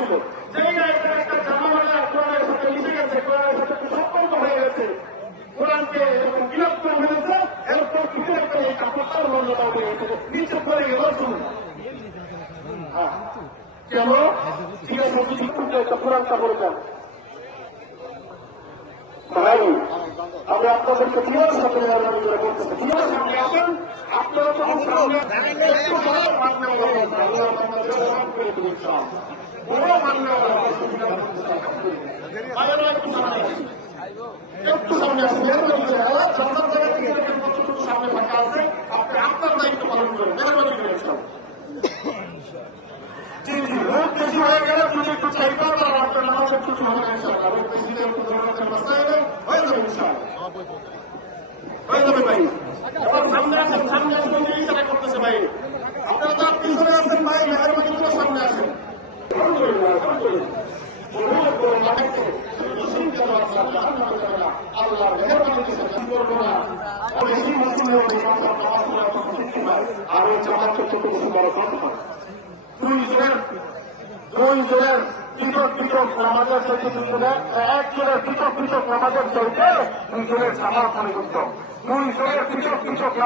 ছিল, যেই না এটা একটা জামানা কোরআনের সাথে মিশে গেছে, কোরআনের সাথে সম্পর্ক হয়ে গেছে, কোরআনকে যখন বিরোধ করে ফেলেছে, এরপর কিছু একটা এই কাপড়টার মর্যাদা উঠে গেছে, নিচে পড়ে গেল শুনুন। কেন জিজ্ঞাসা করছি, একটা কোরআনটা বললাম ভাই, আমি আপনাদেরকে দিনের সাথে মেহরবানি করে বলতেছি, দিনের সামনে আসেন, আপনারা যখন সামনে একটু বড় মান্য করে দিচ্ছেন, বড় মান্য একটু সামনে আসেন, মেহরবানি করে আপনার জায়গা থেকে যতটুকু সামনে ফাঁকা আছে, আপনি আপনার দায়িত্ব পালন করেন, মেহরবানি করে জি জি, রোগ বেশি হয়ে গেলে যদি একটু চাইবেন আর আপনার নামাজ একটু হবে ইনশাআল্লাহ, রোগ বেশি একটু ধরনের বাঁচাইলে হয়ে যাবে ইনশাআল্লাহ, হয়ে যাবে ভাই। এবার সামনে আসেন, সামনে আসবেন ইশারা করতেছে ভাই, আপনারা তো পিছনে আছেন ভাই, মেহরবানি করে সামনে আসেন। আল্লাহ মেহরবানি করবো না, বেশি মুসলিম আর ওই জামাত চতুর্থ বড় কথা দুইজনের পৃথক পৃথক নামাজের চাইতে একজনের পৃথক পৃথক নামাজের চাইতে দুইজনের জামাত অনেক উত্তম, দুইজনের পৃথক পৃথক